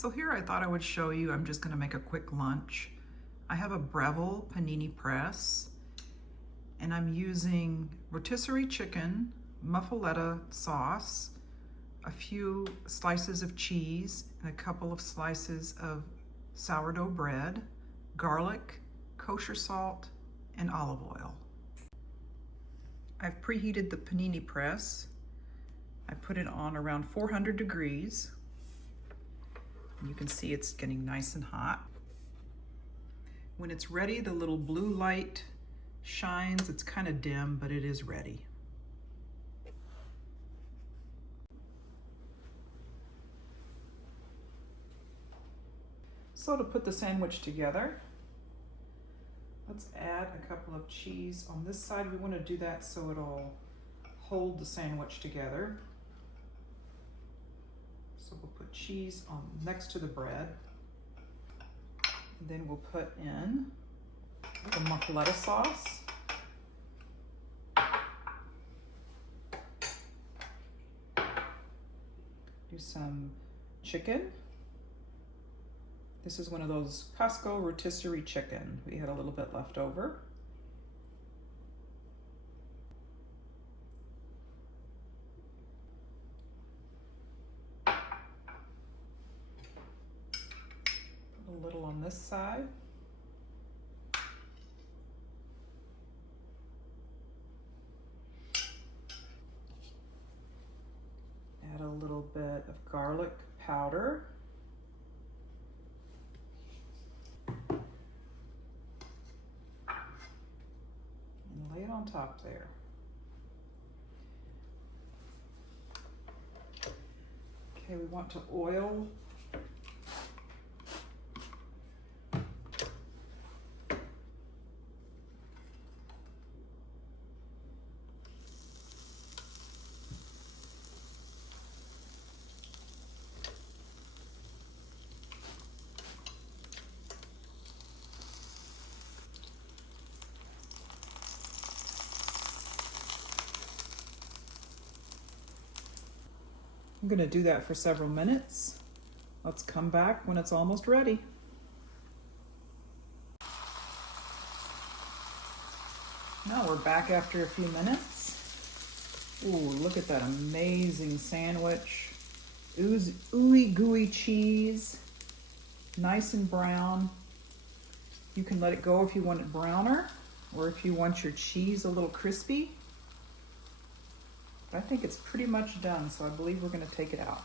So here I thought I would show you, I'm just gonna make a quick lunch. I have a Breville Panini press and I'm using rotisserie chicken, muffuletta sauce, a few slices of cheese, and a couple of slices of sourdough bread, garlic, kosher salt, and olive oil. I've preheated the panini press. I put it on around 400 degrees. You can see it's getting nice and hot. When it's ready, the little blue light shines. It's kind of dim, but it is ready. So to put the sandwich together, let's add a couple of cheese on this side. We want to do that so it'll hold the sandwich together. So we'll put cheese on next to the bread. And then we'll put in the muffuletta sauce. Do some chicken. This is one of those Costco rotisserie chicken. We had a little bit left over. Put a little on this side. Add a little bit of garlic powder. Lay it on top there. Okay, we want to oil I'm going to do that for several minutes. Let's come back when it's almost ready. Now we're back after a few minutes. Ooh, look at that amazing sandwich. Ooey gooey cheese, nice and brown. You can let it go if you want it browner or if you want your cheese a little crispy. I think it's pretty much done, so I believe we're going to take it out.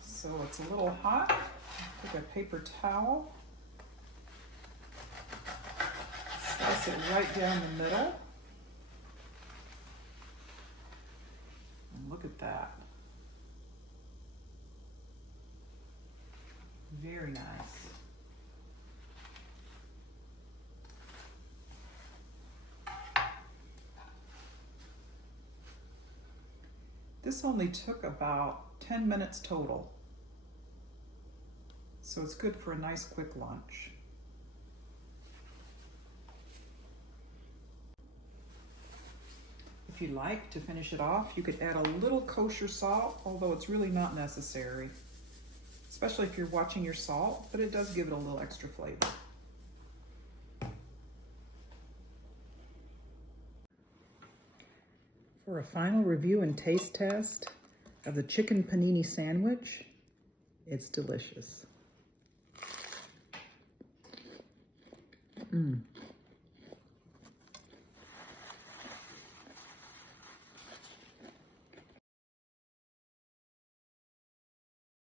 So it's a little hot. Take a paper towel. Slice it right down the middle. And look at that. Very nice. This only took about 10 minutes total. So it's good for a nice quick lunch. If you like to finish it off, you could add a little kosher salt, although it's really not necessary, especially if you're watching your salt, but it does give it a little extra flavor. For a final review and taste test of the chicken panini sandwich, it's delicious.